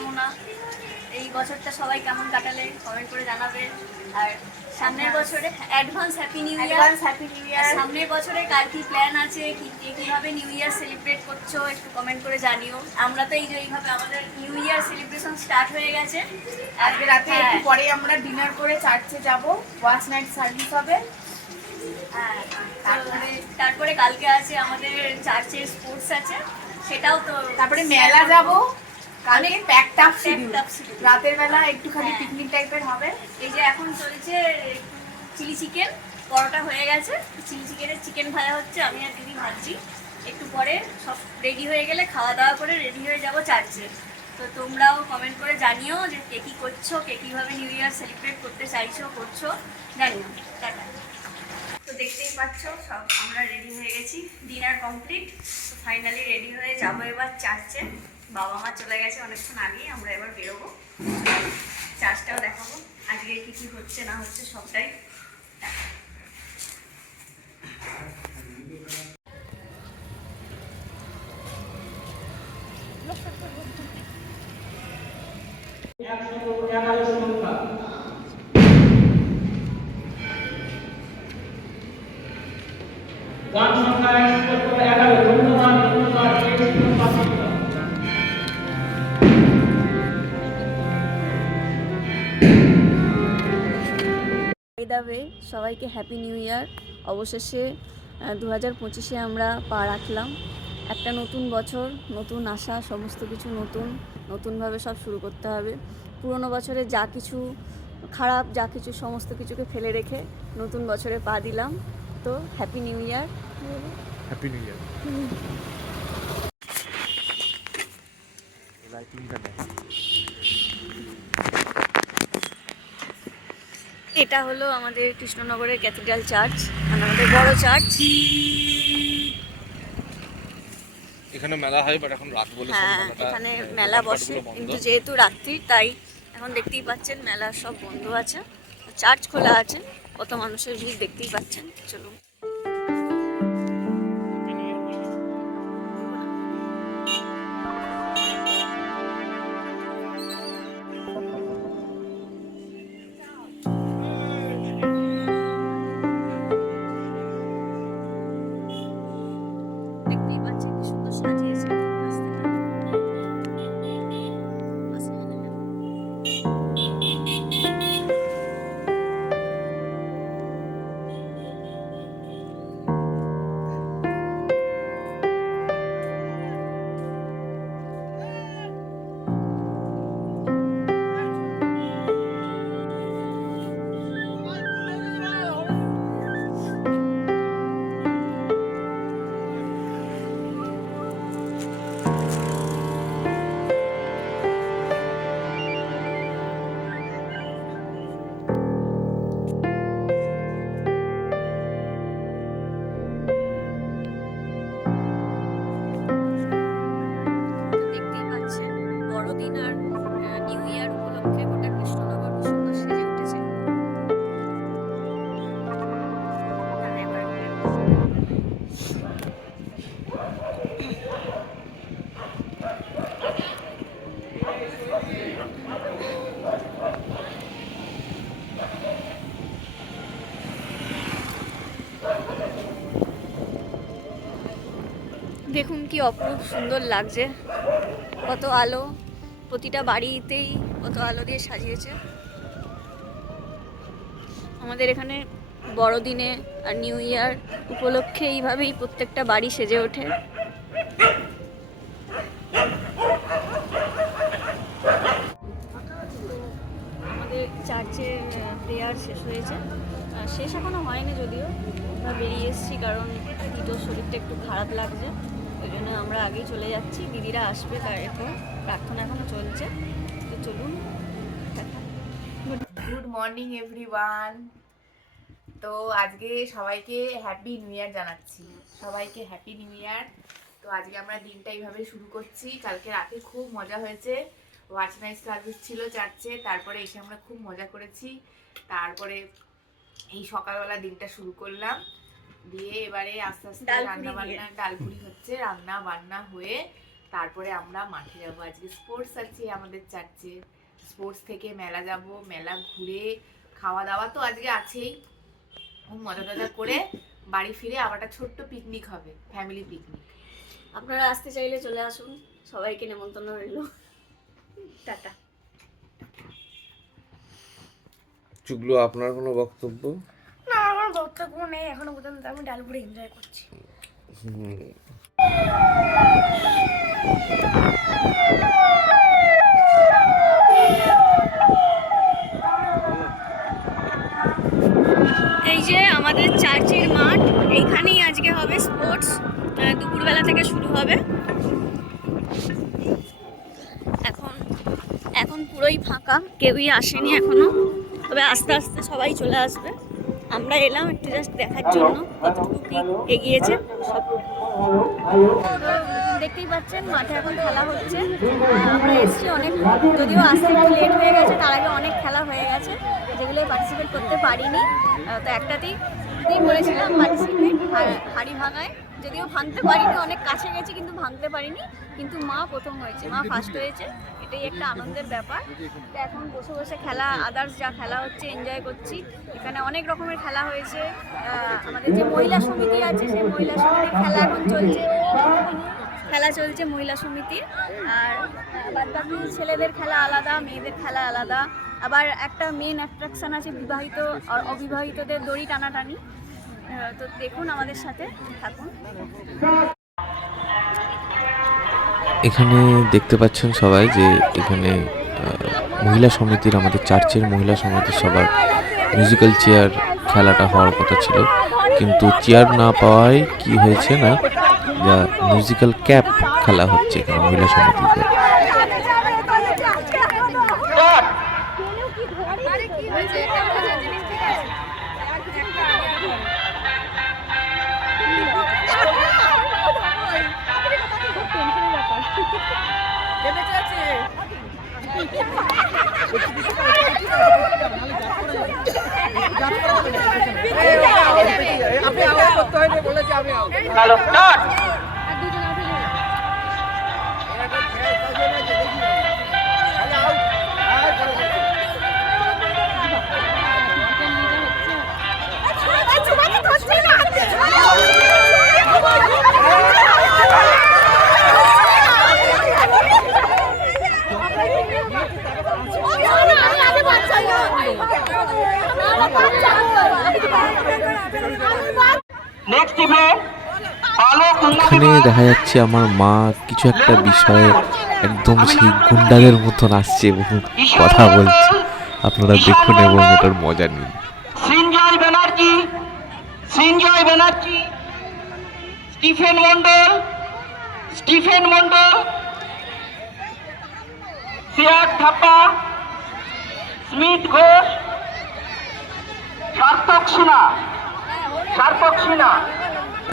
শুভকামনা। এই বছরটা সবাই কেমন কাটালে কমেন্ট করে জানাবে। আর সামনের বছরে অ্যাডভান্স হ্যাপি নিউ ইয়ার। সামনের বছরে কার কি প্ল্যান আছে, কিভাবে নিউ ইয়ার সেলিব্রেট করছো একটু কমেন্ট করে জানিও। আমরা তো এই যে এইভাবে আমাদের নিউ ইয়ার সেলিব্রেশন স্টার্ট হয়ে গেছে। আজকে রাতে একটু পরে আমরা ডিনার করে চার্চে যাব, ওয়াচ নাইট সার্ভিস হবে। হ্যাঁ, তারপরে কালকে আছে আমাদের চার্চের স্পোর্টস আছে, সেটাও তো। তারপরে মেলা যাব, কালকে প্যাকড আপ শিডিউল। রাতের বেলা একটুখানি পিকনিক টাইপের হবে। এই যে এখন চলছে চিলি চিকেন, পরোটা হয়ে গেছে, চিলি চিকেন ভাজা হচ্ছে, আমি আর দিদি ভাজছি। একটু পরে সব রেডি হয়ে গেলে খাওয়া দাওয়া করে রেডি হয়ে যাব চার্চে। তো তোমরাও কমেন্ট করে জানিও যে কে কী করছো, কে কীভাবে নিউ ইয়ার সেলিব্রেট করতে চাইছো করছো জানিও। টাটা। তো দেখতেই পাচ্ছ সব আমরা রেডি হয়ে গেছি, ডিনার কমপ্লিট। তো ফাইনালি রেডি হয়ে যাবো এবার চার্চে। বাবা মা চলে গেছে অনেকক্ষণ আগেই, আমরা এবার বেরোবো, চার্চটাও দেখাবো আজকে কি কি হচ্ছে না হচ্ছে সবটাই। গান সংখ্যা 11। ধন্যবাদ ধন্যবাদ। সবাইকে হ্যাপি নিউ ইয়ার। অবশেষে 2025-এ আমরা পা রাখলাম। একটা নতুন বছর, নতুন আশা, সমস্ত কিছু নতুনভাবে সব শুরু করতে হবে। পুরনো বছরে যা কিছু খারাপ, যা কিছু সমস্ত কিছুকে ফেলে রেখে নতুন বছরে পা দিলাম। তো happy new year. Happy new year. এটা হলো আমাদের কৃষ্ণনগরের ক্যাথিড্রাল চার্চ, মানে আমাদের বড় চার্চ। এখানে মেলা হয়, বাট এখন রাত বলে হ্যাঁ, এখানে মেলা বসে, কিন্তু যেহেতু রাত্রি তাই এখন দেখতেই পাচ্ছেন মেলা সব বন্ধ আছে, চার্চ খোলা আছে। কত মানুষের ভিড় দেখতেই পাচ্ছেন। চলুন। দেখতেই পাচ্ছেন কি সুন্দর সাজিয়েছে রাস্তাটা। দেখতেই পাচ্ছেন বড়দিন আর নিউ ইয়ার উপলক্ষে গোটা কৃষ্ণনগর সুন্দর সেজে উঠেছে। দেখুন কি অপরূপ সুন্দর লাগছে, কত আলো, প্রতিটা বাড়িতেই কত আলো দিয়ে সাজিয়েছে। আমাদের এখানে বড়দিনে আর নিউ ইয়ার উপলক্ষে এইভাবেই প্রত্যেকটা বাড়ি সেজে ওঠে। আমাদের চার্চের প্রেয়ার শেষ হয়েছে, শেষ এখনো হয়নি যদিও, আমরা বেরিয়ে এসেছি কারণ দিদির শরীরটা একটু খারাপ লাগছে, ওই জন্য আমরা আগেই চলে যাচ্ছি। দিদিরা আসবে, তারপর প্রার্থনা এখনো চলছে। তো চলুন। Good morning everyone. তো আজকে সবাইকে হ্যাপি নিউ ইয়ার জানাচ্ছি, সবাইকে হ্যাপি নিউ ইয়ার। তো আজকে আমরা দিনটা এইভাবে শুরু করছি। কালকে রাতে খুব মজা হয়েছে, ওয়াচ নাইট সার্ভিস ছিল চার্চে, তারপরে এসে আমরা খুব মজা করেছি। তারপরে এই সকালবেলা দিনটা শুরু করলাম, দিয়ে এবারে আস্তে আস্তে রান্না বান্না, ডালপুরি হচ্ছে, রান্না বান্না হয়ে তারপরে আমরা মাঠে যাব। আজকে স্পোর্টস আছে আমাদের চার্চে, স্পোর্টস থেকে মেলা যাব, মেলা ঘুরে খাওয়া দাওয়া তো আজকে আছেই, খুব মজা টজা করে বাড়ি ফিরে আবার একটা ছোট্ট পিকনিক হবে, ফ্যামিলি পিকনিক। আপনারা আসতে চাইলে চলে আসুন, সবাইকে নেমন্তন্ন রইল। টাটা। চুগলু, আপনার কোনো বক্তব্য? না, আমার বক্তব্য নেই এখনো পর্যন্ত, আমি ডালপুরে এনজয় করছি। এই যে আমাদের চার্চের মাঠ, এইখানেই আজকে হবে স্পোর্টস, দুপুরবেলা থেকে শুরু হবে। এখন পুরোই ফাঁকা, কেউই আসেনি এখনো, তবে আস্তে আস্তে সবাই চলে আসবে। আমরা এলাম একটু জাস্ট দেখার জন্য কতটুকু কি এগিয়েছে সব। দেখতেই পাচ্ছেন মাঠে এখন খেলা হচ্ছে। আমরা এসেছি অনেক, যদিও আসতে একটু লেট হয়ে গেছে, তার আগে অনেক খেলা হয়ে গেছে যেগুলো পার্টিসিপেট করতে পারিনি। তো একটাতেই করেছিলাম পার্টিসিপেট, হাড়ি ভাঙায়, যদিও ভাঙতে পারিনি, অনেক কাছে গেছি কিন্তু ভাঙতে পারিনি। কিন্তু মা প্রথম হয়েছে, মা ফার্স্ট হয়েছে, এটাই একটা আনন্দের ব্যাপার। তো এখন বসে বসে খেলা, আদার্স যা খেলা হচ্ছে এনজয় করছি। এখানে অনেক রকমের খেলা হয়েছে। আমাদের যে মহিলা সমিতি আছে, সেই মহিলা সমিতির খেলা এখন চলছে, মহিলা সমিতির। আর বাদবাকি ছেলেদের খেলা আলাদা, মেয়েদের খেলা আলাদা। আবার একটা মেন অ্যাট্রাকশন আছে বিবাহিত আর অবিবাহিতদের দড়ি টানাটানি। তো দেখুন, আমাদের সাথে থাকুন। এখানে দেখতে পাচ্ছেন সবাই যে এখানে মহিলা সমিতির, আমাদের চার্চের মহিলা সমিতির সবার মিউজিক্যাল চেয়ার খেলাটা হওয়ার কথা ছিল, কিন্তু চেয়ার না পাওয়ায় কি হয়েছে না, যা মিউজিক্যাল ক্যাপ খেলা হচ্ছে এখানে মহিলা সমিতিতে। এখানে দেখা যাচ্ছে আমার মা কিছু একটা বিষয়ে একদম সেই গুন্ডাদের মতন আসছে এবং কথা বলছে। আপনারা দেখুন এবং এটার মজা নিন। সৃঞ্জয় ব্যানার্জি, স্টিফেন মন্ডল, সিয়ার থাপ্পা, স্মিথ ঘোষ, সার্থক সিনহা।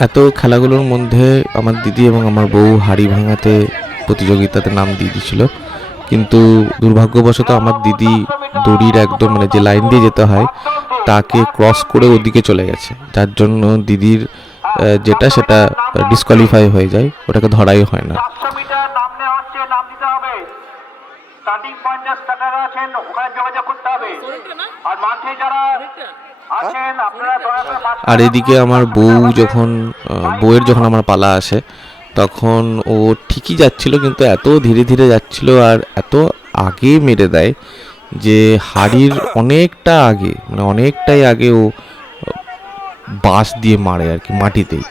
এত খেলাগুলোর মধ্যে আমার দিদি এবং আমার বউ হাড়ি ভাঙাতে প্রতিযোগিতাতে নাম দিয়ে দিয়েছিল, কিন্তু দুর্ভাগ্যবশত আমার দিদি দড়ির একদম মানে যে লাইন দিয়ে যেতে হয় তাকে ক্রস করে ওদিকে চলে গেছে, যার জন্য দিদির যেটা সেটা ডিসকোয়ালিফাই হয়ে যায়, ওটাকে ধরাই হয় না। 400 মিটার নাম নেওয়া হচ্ছে, নাম দিতে হবে। স্টার্টিং পয়েন্টে স্টার্টাররা আছেন, ওখানে যোগাযোগ করতে হবে। আর মাঠে যারা আছেন আপনারা দয়া করে আর এদিকে আমার বউয়ের যখন আমার পালা আসে তখন ও ঠিকই যাচ্ছিল, কিন্তু এত ধীরে ধীরে যাচ্ছিল আর এত আগে মেরে দেয় যে হাড়ির অনেকটা আগে, মানে অনেকটাই আগে ও বাঁশ দিয়ে মারে আর কি মাটিতেই,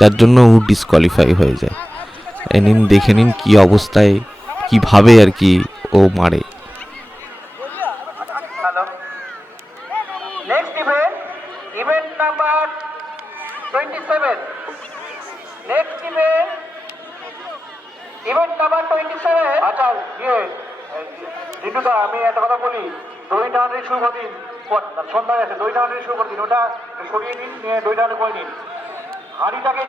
যার জন্য ও ডিসকোয়ালিফাই হয়ে যায়। নিন, দেখে নিন কি অবস্থায়, কিভাবে আর কি ও মারে। Next event number 27। আচ্ছা, রিটুদা, আমি একটা কথা বলি, দই টানানি শুরু করে দিন, সন্ধ্যায় আছে, দই টানানি শুরু করে দিন, ওটা সরিয়ে দিন, নিয়ে দই টানানি করে নিন হাঁড়িটাকে।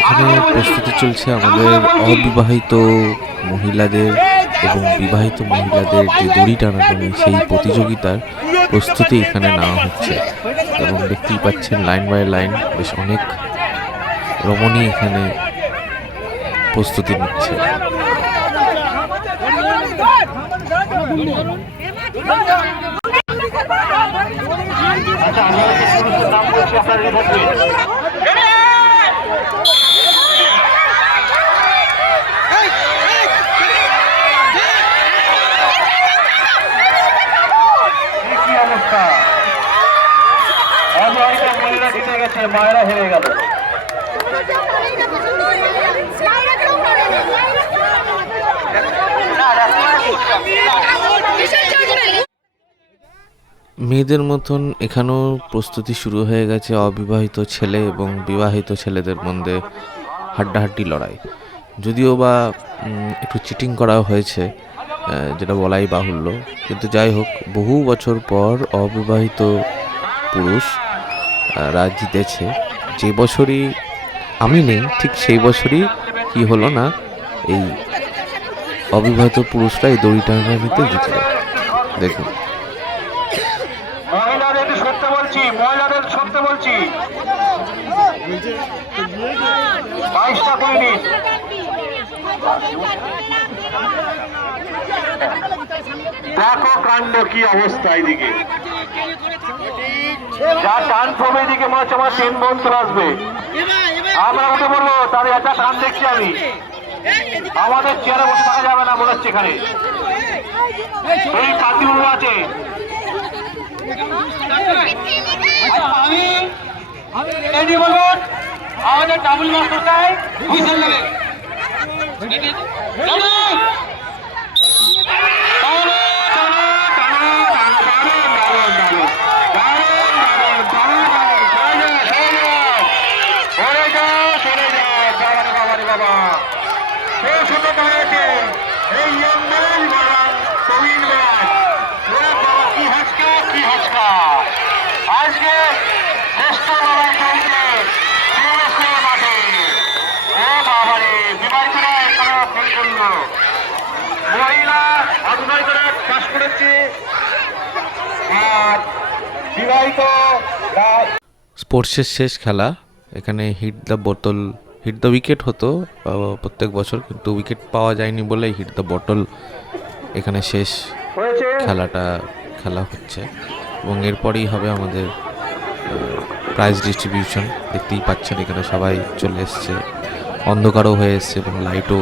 এখানে প্রস্তুতি চলছে আমাদের অবিবাহিত মহিলাদের এবং বিবাহিত মহিলাদের যে দড়ি টানাটানি, সেই প্রতিযোগিতার প্রস্তুতি এখানে নেওয়া হচ্ছে এবং দেখতেই পাচ্ছেন লাইন বাই লাইন বেশ অনেক রমণী এখানে প্রস্তুতি নিচ্ছে। আচ্ছা আমরা কিছু নাম বলছি, আপনারা রেডি থাকবেন। কি অবস্থা, অবিবাহিত মহিলা জিতে গেছে, মায়েরা হেরে গেল। মেয়েদের মতন এখানেও প্রস্তুতি শুরু হয়ে গেছে অবিবাহিত ছেলে এবং বিবাহিত ছেলেদের মধ্যে হাড্ডাহাড্ডি লড়াই। যদিও বা একটু চিটিং করা হয়েছে, যেটা বলাই বাহুল্য, কিন্তু যাই হোক, বহু বছর পর অবিবাহিত পুরুষ রা জিতেছে। যে বছরই আমি নেই ঠিক সেই বছরই কি হলো না, এই অবিবাহিত পুরুষরা এই দড়ি টানাটানিতে জিতল। দেখুন, মহিলাদের সরতে বলছি, মহিলাদের সরতে বলছি। 22টা করে নিন। দেখো কাণ্ড কি অবস্থা এইদিকে, যা টান পড়বে এদিকে মনে হচ্ছে আমার 3 বোন চলে আসবে। আমরা উঠে পড়বো, তাদের একটা টান দেখছি আমি। আমাদের চেয়ারে বসে থাকা যাবে না মনে হচ্ছে এখানে। এই কাতিগুলো আছে, আমি রেডি বলুন। আমাদের ডাবল মাস্টার চাই, হুইসেল লাগে। আজকে শ্রেষ্ঠ লড়াই চলছে মাঠে। ও বাবারে, বিবাহিতরা এখানে ফোন করলো, মহিলা অবিবাহিতরা চাষ করেছে আর বিবাহিত। স্পোর্টসের শেষ খেলা। এখানে হিট দ্য উইকেট হতো প্রত্যেক বছর, কিন্তু উইকেট পাওয়া যায়নি বলে হিট দ্য বটল এখানে শেষ খেলাটা খেলা হচ্ছে। এবং এরপরেই হবে আমাদের প্রাইজ ডিস্ট্রিবিউশন। দেখতেই পাচ্ছেন এখানে সবাই চলে এসছে, অন্ধকারও হয়ে এসছে এবং লাইটও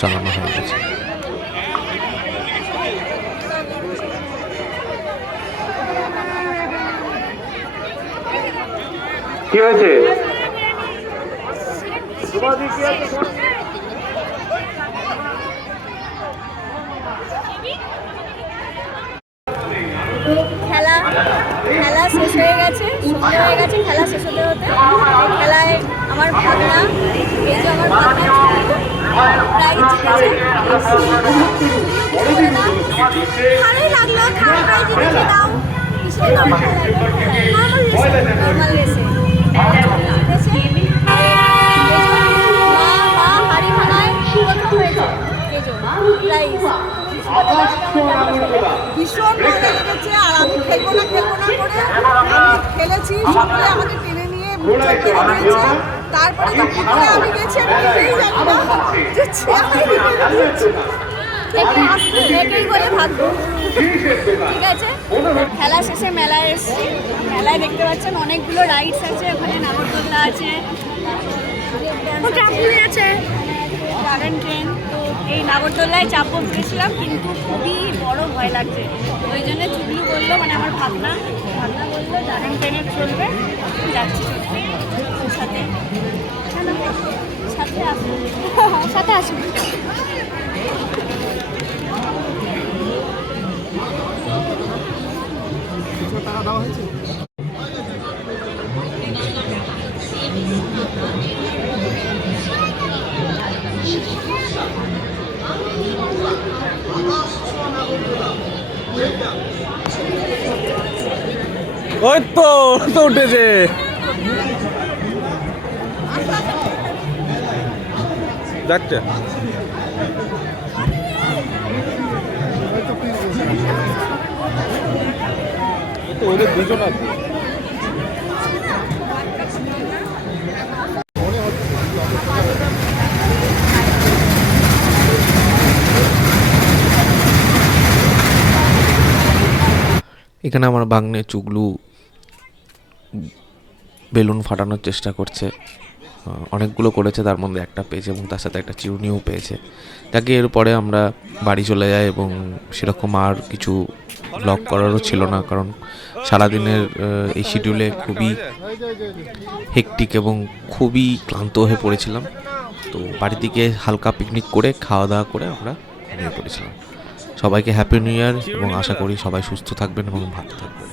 চালানো হয়ে গেছে। কি হয়েছে? খেলা খেলা শেষ হয়ে গেছে, সন্ধে হয়ে গেছে, খেলা শেষ হতে হতে। এই খেলায় আমার ভাগনা, এই যে আমার ভাগনা প্রাইজ জিতেছে। ভালোই লাগলো, থার্ড প্রাইজ জিতেছে। দাও কিসের নর্মাল রেসে জিতেছে। মা হাড়ি ভাঙায় প্রথম হয়েছে প্রাইজ। ভীষণ ভালো লেগেছে। আর আমি খেলবো না করে আমি খেলেছি, সকলে আমাকে টেনে নিয়ে মুখে টেনে নিয়েছে। তারপরে যখন করে আমি গেছি, আমি নিজেই জানি না যে চেয়ারে দিয়েছি। এটাই বলে ভাগ্য। ঠিক আছে, খেলা শেষে মেলায় এসেছি। মেলায় দেখতে পাচ্ছেন অনেকগুলো রাইডস আছে, ওখানে নাগরদোল্লা আছে, আছে ড্রাগন ট্রেন। তো এই নাগরদোল্লায় চাপবো ভেবেছিলাম, কিন্তু খুবই বড় ভয় লাগছে। ওই জন্য চুগলু বললো, মানে আমার ভাগনা বললো ড্রাগন ট্রেনে চলবে, যাচ্ছি সাথে সাথে আসুন সাথে আসুন। টাকা দেওয়া হয়েছে। ওই তো উঠেছে। যাচ্ছে তো ওদের দুজন আছে। এখানে আমার বাগনে চুগলু বেলুন ফাটানোর চেষ্টা করছে। অনেকগুলো করেছে, তার মধ্যে একটা পেয়েছে এবং তার সাথে একটা চিরুনিও পেয়েছে। তাকে এরপরে আমরা বাড়ি চলে যাই এবং সেরকম আর কিছু ব্লগ করারও ছিল না, কারণ সারাদিনের এই শিডিউলে খুবই হেকটিক এবং খুবই ক্লান্ত হয়ে পড়েছিলাম। তো বাড়ি থেকে হালকা পিকনিক করে খাওয়া দাওয়া করে আমরা ঘুমিয়ে পড়েছিলাম। সবাইকে হ্যাপি নিউ ইয়ার এবং আশা করি সবাই সুস্থ থাকবেন এবং ভালো থাকবেন।